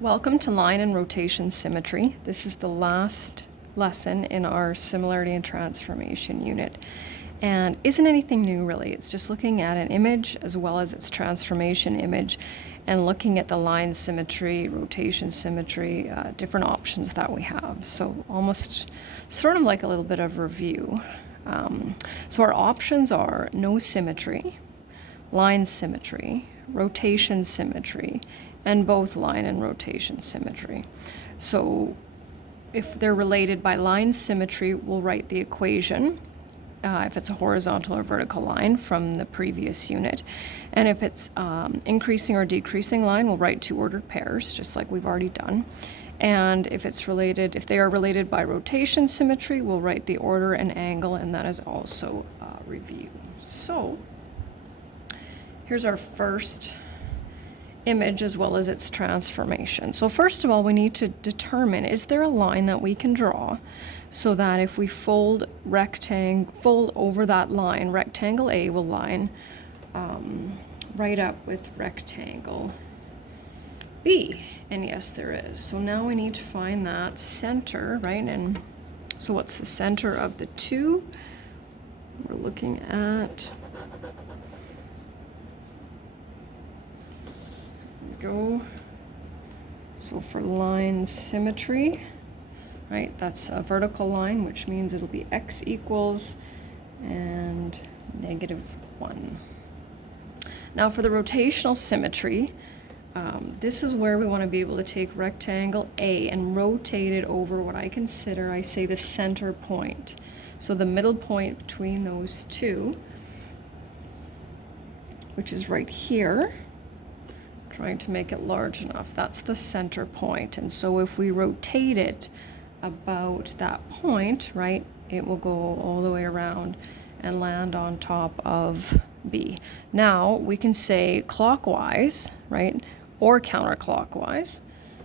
Welcome to Line and Rotation Symmetry. This is the last lesson in our Similarity and Transformation unit. And isn't anything new really, it's just looking at an image as well as its transformation image and looking at the line symmetry, rotation symmetry, different options that we have. So almost sort of like a little bit of review. So our options are no symmetry, line symmetry, rotation symmetry, and both line and rotation symmetry. So if they're related by line symmetry, we'll write the equation if it's a horizontal or vertical line from the previous unit. And if it's increasing or decreasing line, we'll write two ordered pairs, just like we've already done. And if they are related by rotation symmetry, we'll write the order and angle, and that is also review. So here's our first image as well as its transformation. So first of all, we need to determine, is there a line that we can draw so that if we fold over that line, rectangle A will line right up with rectangle B. And yes, there is. So now we need to find that center, right? And so what's the center of the two? We're looking at, go. So for line symmetry, right, that's a vertical line, which means it'll be x equals and -1. Now for the rotational symmetry, this is where we want to be able to take rectangle A and rotate it over what I consider, I say, the center point. So the middle point between those two, which is right here. Trying to make it large enough. That's the center point. And so if we rotate it about that point, right, it will go all the way around and land on top of B. Now we can say clockwise, right, or counterclockwise.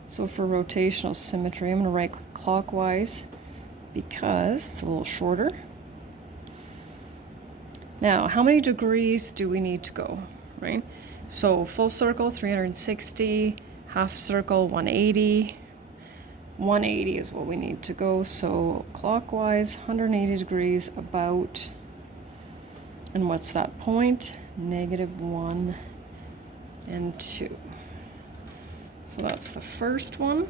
So for rotational symmetry, I'm going to write clockwise because it's a little shorter. Now, how many degrees do we need to go, right? So full circle, 360, half circle, 180. 180 is what we need to go. So clockwise, 180 degrees about. And what's that point? -1 and 2. So that's the first one.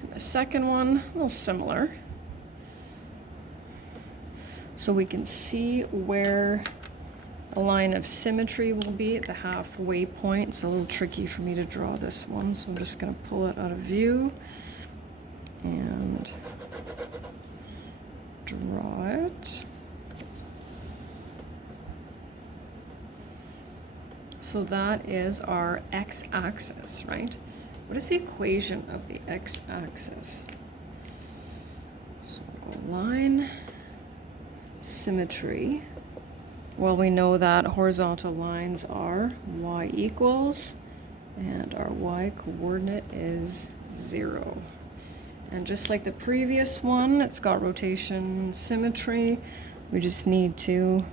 And the second one, a little similar. So we can see where a line of symmetry will be at the halfway point. It's a little tricky for me to draw this one, so I'm just going to pull it out of view and draw it. So that is our x-axis, right? What is the equation of the x-axis? So we'll go line, symmetry. Well, we know that horizontal lines are y equals, and our y coordinate is 0. And just like the previous one, it's got rotation symmetry. We just need to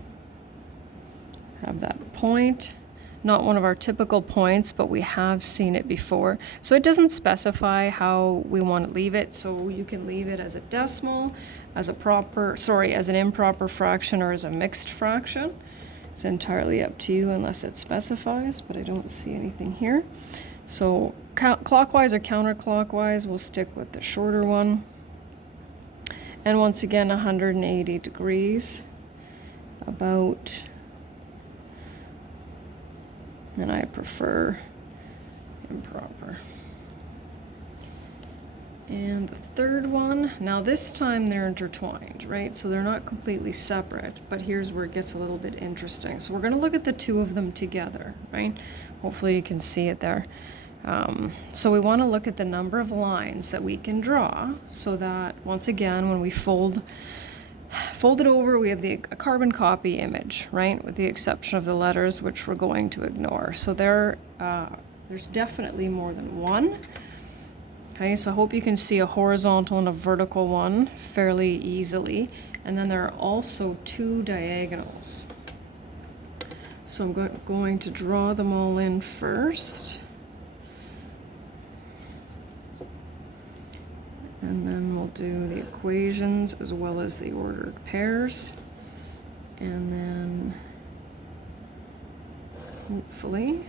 have that point. Not one of our typical points, but we have seen it before. So it doesn't specify how we want to leave it. So you can leave it as a decimal, as an improper fraction, or as a mixed fraction. It's entirely up to you unless it specifies, but I don't see anything here. So clockwise or counterclockwise, we'll stick with the shorter one. And once again, 180 degrees about. And I prefer improper. And the third one, now this time they're intertwined, right? So they're not completely separate, but here's where it gets a little bit interesting. So we're going to look at the two of them together, right? Hopefully you can see it there. So we want to look at the number of lines that we can draw so that, once again, when we fold it over, we have a carbon copy image, right? With the exception of the letters, which we're going to ignore. So there's definitely more than one. Okay, so I hope you can see a horizontal and a vertical one fairly easily. And then there are also two diagonals. So I'm going to draw them all in first. And then we'll do the equations as well as the ordered pairs. And then hopefully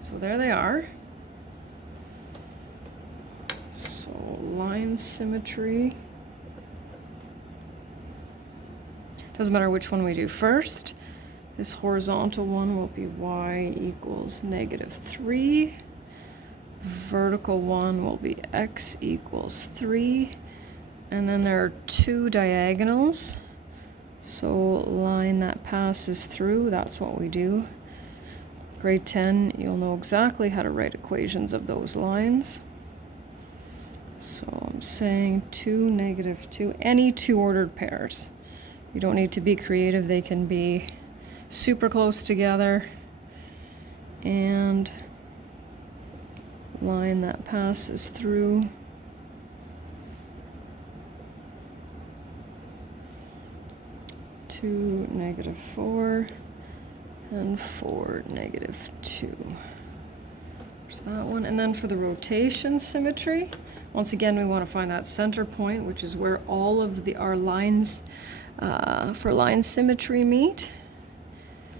so there they are. So line symmetry. Doesn't matter which one we do first. This horizontal one will be y equals -3. Vertical one will be x equals 3. And then there are 2 diagonals. So line that passes through, that's what we do. Grade 10, you'll know exactly how to write equations of those lines. So I'm saying 2, -2, any 2 ordered pairs. You don't need to be creative, they can be super close together. And line that passes through. Two, -4, and 4, -2. There's that one. And then for the rotation symmetry, once again, we want to find that center point, which is where all of our lines for line symmetry meet.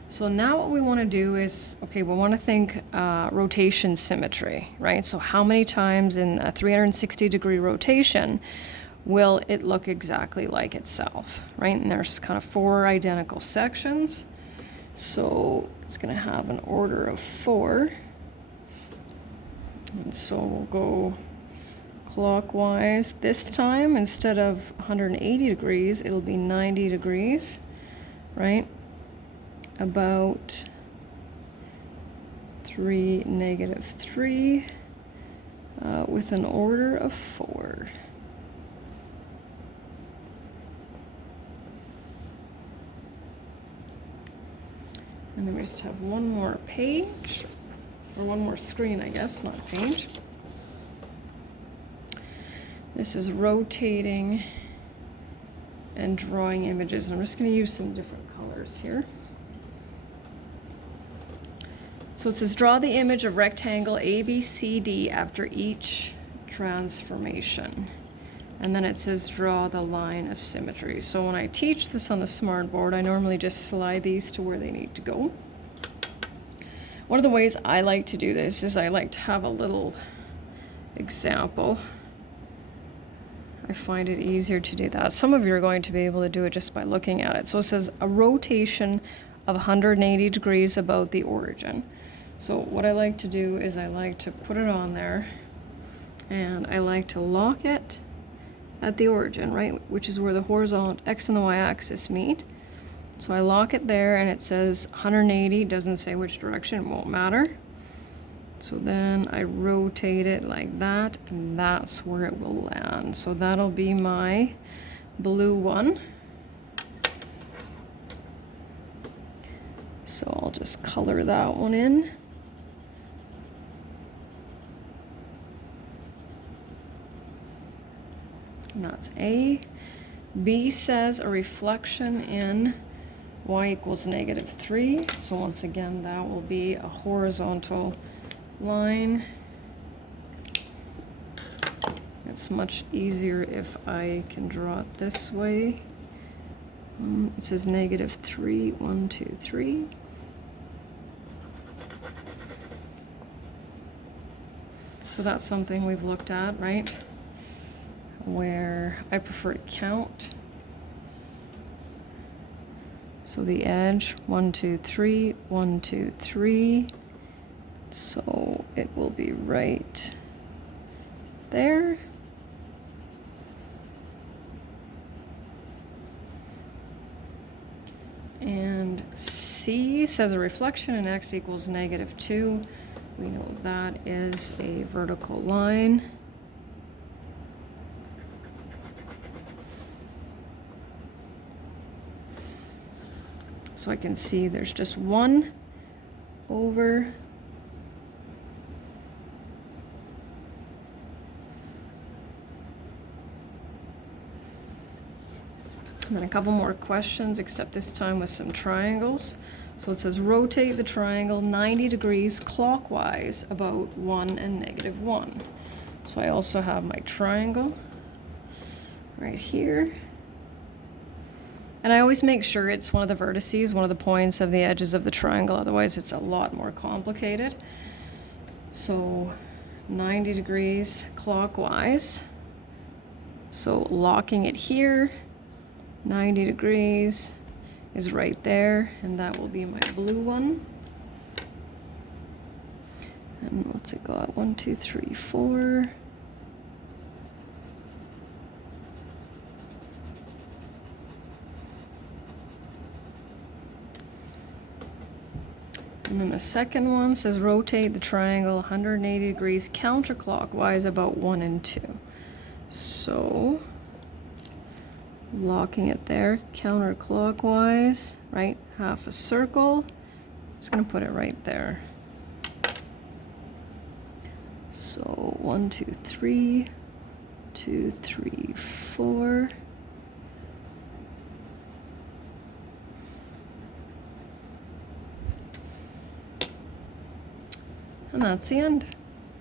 So now what we want to do is, okay, we want to think rotation symmetry, right? So how many times in a 360-degree rotation will it look exactly like itself, right? And there's kind of 4 identical sections. So it's going to have an order of 4. And so we'll go clockwise. This time, instead of 180 degrees, it'll be 90 degrees, right? About 3, -3, with an order of 4. And then we just have one more page, or one more screen, I guess, not page. This is rotating and drawing images. I'm just going to use some different colors here. So it says draw the image of rectangle ABCD after each transformation. And then it says draw the line of symmetry. So when I teach this on the smartboard, I normally just slide these to where they need to go. One of the ways I like to do this is I like to have a little example. I find it easier to do that. Some of you are going to be able to do it just by looking at it. So it says a rotation of 180 degrees about the origin. So what I like to do is I like to put it on there and I like to lock it at the origin, right? Which is where the horizontal X and the Y axis meet. So I lock it there and it says 180, doesn't say which direction, it won't matter. So then I rotate it like that and that's where it will land. So that'll be my blue one. So I'll just color that one in. And that's A. B says a reflection in y equals -3. So once again, that will be a horizontal line. It's much easier if I can draw it this way. It says -3, 1, 2, 3. So that's something we've looked at, right? Where I prefer to count. So the edge, 1, 2, 3, 1, 2, 3. So it will be right there. And C says a reflection in X equals -2. We know that is a vertical line. So I can see there's just one over And then a couple more questions, except this time with some triangles. So it says rotate the triangle 90 degrees clockwise about 1 and -1. So I also have my triangle right here. And I always make sure it's one of the vertices, one of the points of the edges of the triangle, otherwise it's a lot more complicated. So 90 degrees clockwise. So locking it here, 90 degrees is right there, and that will be my blue one. And what's it got? 1, 2, 3, 4. And then the second one says rotate the triangle 180 degrees counterclockwise about 1 and 2. So locking it there counterclockwise, right? Half a circle. Just gonna put it right there. So 1, 2, 3, 2, 3, 4. And that's the end.